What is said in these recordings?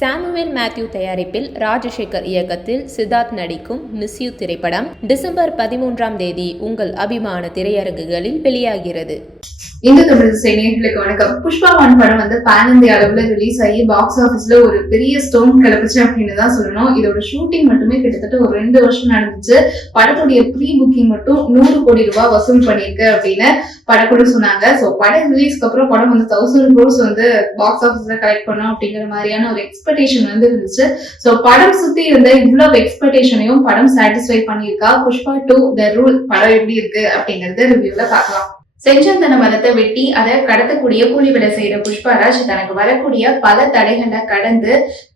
Samuel Matthew தயாரிப்பில் ராஜசேகர் இயக்கத்தில் சித்தார்த் நடிக்கும் மிஸ் யூ திரைப்படம் டிசம்பர் 13 உங்கள் அபிமான திரையரங்குகளில் வெளியாகிறது. இந்த தமிழ் நேயர்களுக்கு வணக்கம். புஷ்பா 1 படம் பேன் இந்தியா அளவுல ரிலீஸ் ஆகி பாக்ஸ் ஆபீஸ்ல ஒரு பெரிய ஸ்டோன் கிளப்பிச்சு அப்படின்னு தான் சொல்லணும். இதோட ஷூட்டிங் மட்டுமே கிட்டத்தட்ட ஒரு 2 வருஷம் நடந்துச்சு. படத்துடைய ப்ரீ புக்கிங் மட்டும் 100 கோடி ரூபாய் வசூல் பண்ணிருக்கு அப்படின்னு படக்குழு சொன்னாங்க. சோ படம் ரிலீஸ்க்கு அப்புறம் படம் 1000 crores பாக்ஸ் ஆபீஸ்ல கலெக்ட் பண்ணும் அப்படிங்கிற மாதிரியான ஒரு எக்ஸ்பெக்டேஷன் இருந்துச்சு. சோ படம் சுத்தி இருந்த இவ்வளவு எக்ஸ்பெக்டேஷனையும் படம் சாட்டிஸ்ஃபை பண்ணியிருக்கா. புஷ்பா 2 த ரூல் படம் எப்படி இருக்கு அப்படிங்கறத ரிவ்யூல பார்க்கலாம். செஞ்சந்தன மரத்தை வெட்டி அதை கடத்தக்கூடிய கூலி வேலை செய்யற புஷ்பராஜ் தனக்கு வரக்கூடிய பல தடைகளை கடந்து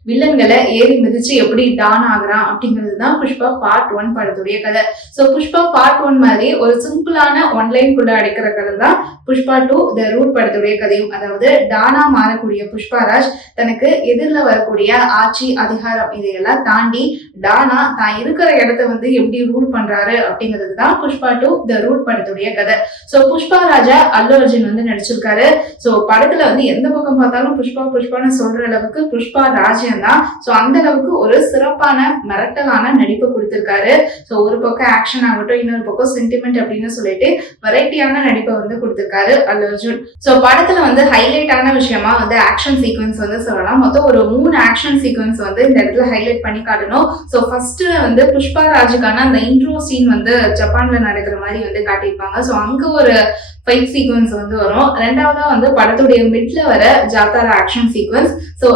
வில்லன்களை ஏறி மிதிச்சு எப்படி டான் ஆகுறான் அப்படிங்கிறது தான் புஷ்பா பார்ட் 1 படத்துடைய கதை. சோ புஷ்பா பார்ட் 1 மாதிரி ஒரு சிம்பிளான ஒன்லைன்குள்ள அடிக்கிற கதை தான் புஷ்பா 2 த ரூட் படத்துடைய கதையும். அதாவது டானா மாறக்கூடிய புஷ்பராஜ் தனக்கு எதிரில் வரக்கூடிய ஆட்சி அதிகாரம் இதையெல்லாம் தாண்டி டானா தான் இருக்கிற இடத்த எப்படி ரூல் பண்றாரு அப்படிங்கிறது தான் புஷ்பா 2 த ரூட் படத்துடைய கதை. சோ புஷ்பா ராஜா அல்லு அர்ஜுன் நடிச்சிருக்காரு. சோ படத்துல எந்த பக்கம் பார்த்தாலும் புஷ்பா புஷ்பான்னு சொல்ற அளவுக்கு புஷ்பா ராஜன் தான். சோ அந்த அளவுக்கு ஒரு சிறப்பான மிரட்டலான நடிப்பை கொடுத்திருக்காரு. சோ ஒரு பக்கம் ஆக்ஷன் ஆகட்டும், இன்னொரு பக்கம் சென்டிமெண்ட் அப்படின்னு சொல்லிட்டு வெரைட்டியான நடிப்பை கொடுத்திருக்காரு அல்லு அர்ஜுன். சோ படத்துல ஹைலைட்டான விஷயமா ஆக்ஷன் சீக்வன்ஸ் சொல்லலாம். மொத்தம் ஒரு 3 ஆக்ஷன் சீக்வன்ஸ் இந்த இடத்துல ஹைலைட் பண்ணி காட்டணும். சோ ஃபர்ஸ்ட் புஷ்பா ராஜுக்கான அந்த இன்ட்ரோ சீன் ஜப்பான்ல நடக்கிற மாதிரி காட்டியிருப்பாங்க. சோ அங்க ஒரு ஃபைட் சீக்வன்ஸ் வரும். ரெண்டாவதா படத்துடைய மிட்ல வர ஜாத்தாரா ஆக்ஷன் சீக்வன்ஸ். சோ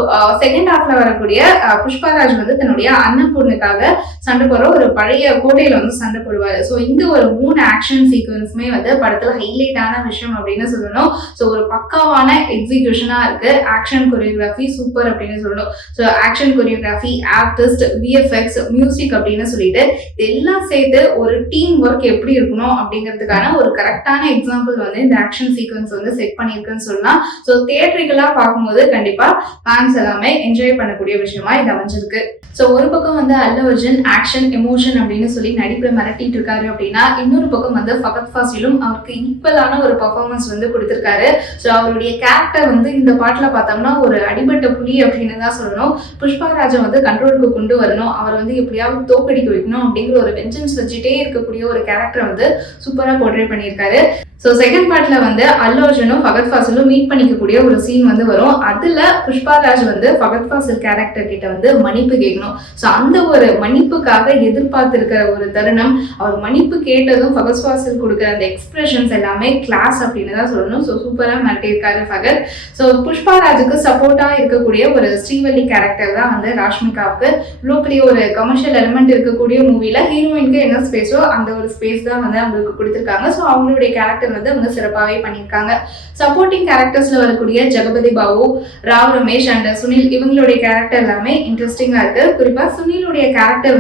செகண்ட் ஹாஃப்ல வரக்கூடிய புஷ்பராஜ் தன்னுடைய அண்ணன் பொண்ணுக்காக சண்டை போற ஒரு பழைய கோட்டையில சண்டை போடுவாரு. சோ இந்த ஒரு 3 ஆக்ஷன் சீக்வன்ஸுமே படத்துல ஹைலைட்டான விஷயம் அப்படின்னு சொல்லணும். சோ ஒரு பக்காவான எக்ஸிகியூஷனா இருக்கு. ஆக்ஷன் கொரியோகிராஃபி சூப்பர் அப்படின்னு சொல்லணும். So action choreography, artist, VFX, music அப்படின்னு சொல்லிட்டு இதெல்லாம் சேர்த்து ஒரு டீம் ஒர்க் எப்படி இருக்கணும் அப்படிங்கிறதுக்கான ஒரு கரெக்டான எக்ஸாம்பிள் இந்த ஆக்ஷன் சீக்வன்ஸ் செட் பண்ணிருக்குன்னு சொல்லலாம். சோ தியேட்டரிக்கலா பார்க்கும்போது கண்டிப்பா ஃபேன்ஸ் எல்லாமே என்ஜாய் பண்ணக்கூடிய விஷயமா இது அமைஞ்சிருக்கு. சோ ஒரு பக்கம் அல்லு அர்ஜுன் ஆக்ஷன் எமோஷன் அப்படின்னு சொல்லி நடிப்புல மிரட்டிட்டு இருக்காரு அப்படின்னா, இன்னொரு பக்கம் ஃபகத் ஃபாசிலும் அவருக்கு ஈக்குவலான ஒரு பெர்ஃபார்மன்ஸ் கொடுத்திருக்காரு. சோ அவருடைய கேரக்டர் இந்த பாட்டுல பார்த்தோம்னா ஒரு அடிபட்ட புலி அப்படின்னு தான் சொல்லணும். புஷ்பராஜை கண்ட்ரோலுக்கு கொண்டு வரணும், அவர் எப்படியாவது தோக்கடிக்க வைக்கணும் அப்படிங்கிற ஒரு வெஞ்சன்ஸ் வச்சுட்டே இருக்கக்கூடிய ஒரு கேரக்டர் சூப்பரா போர்ட்ரே பண்ணியிருக்காரு. சோ செகண்ட் பார்ட்ல அல்லு அர்ஜுனும் ஃபகத் ஃபாசிலும் மீட் பண்ணிக்கக்கூடிய ஒரு சீன் வரும். அதுல புஷ்பராஜ் ஃபகத் ஃபாசில் கேரக்டர் கிட்ட மன்னிப்பு கேட்கணும். சோ அந்த ஒரு மன்னிப்புக்காக எதிர்பார்த்திருக்கிற ஒரு தருணம், அவர் மன்னிப்பு கேட்டதும் ஃபகத் ஃபாசில் கொடுக்குற அந்த எக்ஸ்பிரஷன்ஸ் எல்லாமே கிளாஸ் அப்படின்னு தான் சொல்லணும். சோ சூப்பரா மிரட்டியிருக்காரு ஃபகத். சோ புஷ்பராஜுக்கு சப்போர்ட்டா இருக்கக்கூடிய ஒரு ஸ்ரீவல்லி கேரக்டர் தான் ராஷ்மிகாவுக்கு. இவ்வளோ பெரிய ஒரு கமர்ஷியல் எலிமெண்ட் இருக்கக்கூடிய மூவில ஹீரோயினுக்கு என்ன ஸ்பேஸோ அந்த ஒரு ஸ்பேஸ் தான் அவங்களுக்கு கொடுத்திருக்காங்க. சோ அவங்களுடைய கேரக்டர் அவங்க சிறப்பாகவே பண்ணியிருக்காங்க. சப்போர்ட்டிங் கேரக்டர்ஸ்ல வரக்கூடிய ஜெகபதி பாபு, ராவ் ரமேஷ் அண்ட் சுனில் இவங்களுடைய கேரக்டர் எல்லாமே இன்ட்ரெஸ்டிங்கா இருக்கு. குறிப்பா சுனிலுடைய கேரக்டர்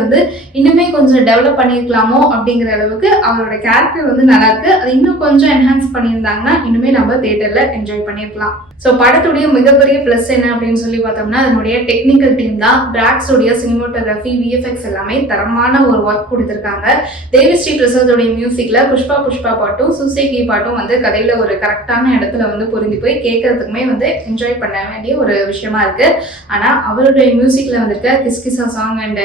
இன்னுமே கொஞ்சம் டெவலப் பண்ணிருக்கலாமோ அப்படிங்கிற அளவுக்கு அவரோட கேரக்டர் நல்லா இருக்கு. அது இன்னும் கொஞ்சம் என்ஹான்ஸ் பண்ணியிருந்தாங்கன்னா இன்னுமே நம்ம தியேட்டர்ல என்ஜாய் பண்ணிருக்கலாம். சோ படத்துடைய மிகப்பெரிய பிளஸ் என்ன அப்படின்னு சொல்லி பார்த்தோம்னா, அதனுடைய டெக்னிக்கல் டீம் தான். பிராக்ஸோடைய சினிமோட்டோகிராஃபி, விஎஃப்எக்ஸ் எல்லாமே தரமான ஒரு ஒர்க் கொடுத்திருக்காங்க. தேவிஸ்ரீ பிரசாதோடைய மியூசிக்ல புஷ்பா பாட்டும் சுசேகி பாட்டும் கதையில ஒரு கரெக்டான இடத்துல பொருந்தி போய் கேட்கறதுக்குமே என்ஜாய் பண்ண வேண்டிய ஒரு விஷயமா இருக்கு. ஆனா அவருடைய மியூசிக்ல கிஸ்கிசா சாங் அண்ட்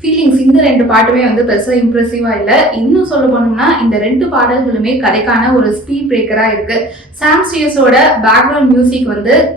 ஃபீலிங்ஸ் இந்த 2 பாட்டுமே பெருசா இம்ப்ரெசிவா இல்ல. இன்னும் சொல்ல போனோம்னா இந்த 2 பாடல்களுமே கதைக்கான ஒரு ஸ்பீட் பிரேக்கரா இருக்கு. சாம் சியஸோட பேக்ரவுண்ட் மியூசிக்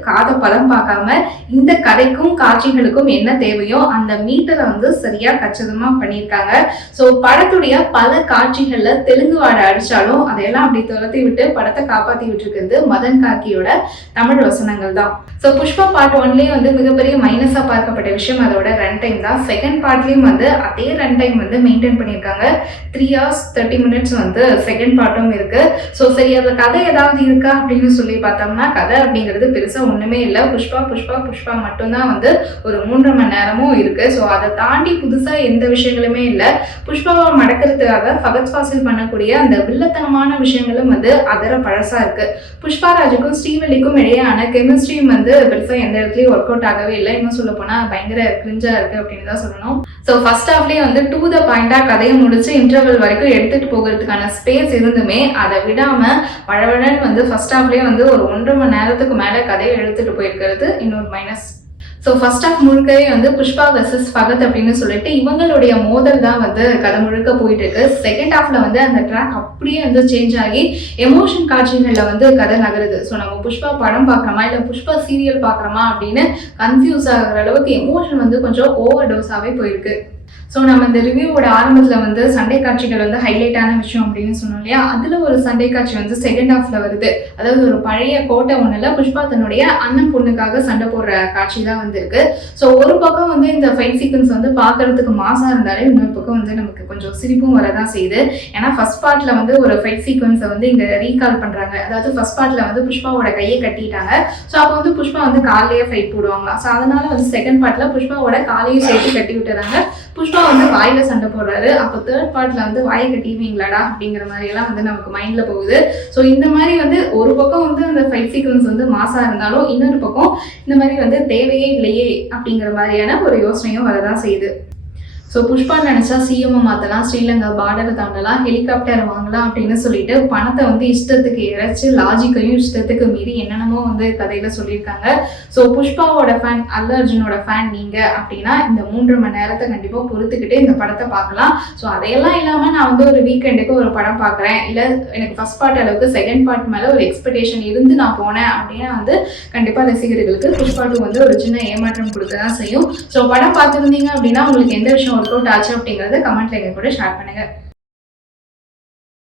காத பதம் பார்க்காம இந்த கதைக்கும் காட்சிகளுக்கும் என்ன தேவையோ அந்த மீட்டரை சரியா கச்சிதமா பண்ணியிருக்காங்க. சோ படத்துடைய பல காட்சிகள்ல தெலுங்கு வாடை அடிச்சாலும் அதையெல்லாம் அப்படி துரத்தி விட்டு படத்தை காப்பாத்தி விட்டுருக்கிறது மதன் கார்கியோட தமிழ் வசனங்கள் தான். சோ புஷ்பா பார்ட் 1லயே மிகப்பெரிய மைனஸா பார்க்கப்பட்ட விஷயம் அதோட ரன் டைம் தான். செகண்ட் பார்ட்லயும் அதே ரன் டைம் மெயின்டைன் பண்ணியிருக்காங்க. 3 hours 30 minutes செகண்ட் பார்ட்டும் இருக்கு. சோ சரி, அதுல கதை ஏதாவது இருக்கா அப்படின்னு சொல்லி பார்த்தோம்னா கதை அப்படிங்கிறது பெருசா ஒண்ணுமே இல்லை. புஷ்பா மட்டும்தான் ஒரு 3.5 மணி நேரமும் இருக்கு. சோ அதை தாண்டி புதுசா எந்த விஷயங்களுமே இல்லை. புஷ்பாவை மடக்கிறதுக்காக ஃபகத் ஃபாசில் பண்ணக்கூடிய அந்த வில்லத்தனமான விஷயங்களும் அதர பழசா இருக்கு. புஷ்பராஜுக்கும் ஸ்ரீவல்லிக்கும் இடையான கெமிஸ்ட்ரியும் பெருசா எந்த இடத்துலயும் ஒர்க் அவுட் ஆகவே இல்லை. இன்னும் சொல்ல போனா பயங்கர கிரிஞ்சா இருக்கு அப்படின்னு தான் சொல்லணும். சோ ஃபர்ஸ்ட் ஹாஃப்லயே டு த பாயிண்டா கதையை முடிச்சு இன்டர்வல் வரைக்கும் எடுத்துட்டு போகிறதுக்கான ஸ்பேஸ் இருந்துமே அதை விடாம வழவழன்னு ஃபர்ஸ்ட் ஹாஃப்லயே ஒரு 1.5 மணி நேரத்துக்கு மேல கதையை எடுத்துட்டு போயிருக்கிறது இன்னொரு மைனஸ். ஸோ ஃபர்ஸ்ட் ஆஃப் முழுக்கவே வந்து புஷ்பா வெர்சஸ் ஃபகத் அப்படின்னு சொல்லிட்டு இவங்களுடைய மோதல் தான் வந்து கதை முழுக்க போயிட்டு இருக்கு. செகண்ட் ஹாஃப்ல வந்து அந்த ட்ராக் அப்படியே வந்து சேஞ்ச் ஆகி எமோஷன் காட்சிகளில் வந்து கதை நகருது. ஸோ நம்ம புஷ்பா படம் பார்க்குறோமா இல்லை புஷ்பா சீரியல் பார்க்குறோமா அப்படின்னு கன்ஃபியூஸ் ஆகிற அளவுக்கு எமோஷன் வந்து கொஞ்சம் ஓவர் டோஸாகவே போயிருக்கு. ஸோ நம்ம இந்த ரிவ்யூவோட ஆரம்பத்தில் வந்து சண்டை காட்சிகள் வந்து ஹைலைட்டான விஷயம் அப்படின்னு சொன்னோம் இல்லையா, அதில் ஒரு சண்டை காட்சி வந்து செகண்ட் ஹாஃப்ல வருது. அதாவது ஒரு பழைய கோட்டை ஒன்றில் புஷ்பா தன்னுடைய அண்ணன் பொண்ணுக்காக சண்டை போடுற காட்சி தான் வந்து இருக்கு. ஸோ ஒரு பக்கம் வந்து இந்த ஃபைட் சீக்வன்ஸ் வந்து பார்க்கறதுக்கு மாசா இருந்தாலே இன்னொரு பக்கம் வந்து நமக்கு கொஞ்சம் சிரிப்பும் வரதான் செய்யுது. ஏன்னா ஃபர்ஸ்ட் பார்ட்ல வந்து ஒரு ஃபைட் சீக்வன்ஸை வந்து இங்கே ரீகால் பண்றாங்க. அதாவது ஃபர்ஸ்ட் பார்ட்ல வந்து புஷ்பாவோட கையை கட்டிட்டாங்க. ஸோ அப்போ வந்து புஷ்பா வந்து காலையே ஃபைட் போடுவாங்களாம். ஸோ அதனால வந்து செகண்ட் பார்ட்ல புஷ்பாவோட காலையும் சேர்த்து கட்டி விட்டுறாங்க. புஷ்பா வந்து வாயில சண்டை போடுறாரு. அப்போ தேர்ட் பார்ட்ல வந்து வாயை கட்டிடுவீங்களாடா அப்படிங்கிற மாதிரி எல்லாம் வந்து நமக்கு மைண்ட்ல போகுது. ஸோ இந்த மாதிரி வந்து ஒரு பக்கம் வந்து அந்த ஃபைட் சீக்வன்ஸ் வந்து மாசா இருந்தாலும் இன்னொரு பக்கம் இந்த மாதிரி வந்து தேவையே இல்லையே அப்படிங்கிற மாதிரியான ஒரு யோசனையும் வரதான் செய்யுது. ஸோ புஷ்பா நினைச்சா சிஎம் மாற்றலாம், ஸ்ரீலங்கா பார்டரை தாண்டலாம், ஹெலிகாப்டர் வாங்கலாம் அப்படின்னு சொல்லிட்டு பணத்தை வந்து இஷ்டத்துக்கு இறைச்சி லாஜிக்கையும் இஷ்டத்துக்கு மீறி என்னென்னமோ வந்து கதையில சொல்லியிருக்காங்க. ஸோ புஷ்பாவோட ஃபேன், அல்லு அர்ஜுனோட ஃபேன் நீங்க அப்படின்னா இந்த 3 மணி நேரத்தை கண்டிப்பாக பொறுத்துக்கிட்டு இந்த படத்தை பார்க்கலாம். ஸோ அதையெல்லாம் இல்லாமல் நான் வந்து ஒரு வீக்கெண்டுக்கு ஒரு படம் பார்க்குறேன், இல்லை எனக்கு ஃபர்ஸ்ட் பார்ட் அளவுக்கு செகண்ட் பார்ட் மேலே ஒரு எக்ஸ்பெக்டேஷன் இருந்து நான் போனேன் அப்படின்னா வந்து கண்டிப்பாக ரசிகர்களுக்கு புஷ்பா 2 வந்து ஒரு சின்ன ஏமாற்றம் கொடுக்க தான் செய்யும். ஸோ படம் பார்த்துருந்தீங்க அப்படின்னா உங்களுக்கு எந்த விஷயம் ஒர்க் அவுட் ஆச்சு அப்படிங்கறத கமெண்ட்ல எங்க கூட ஷேர் பண்ணுங்க.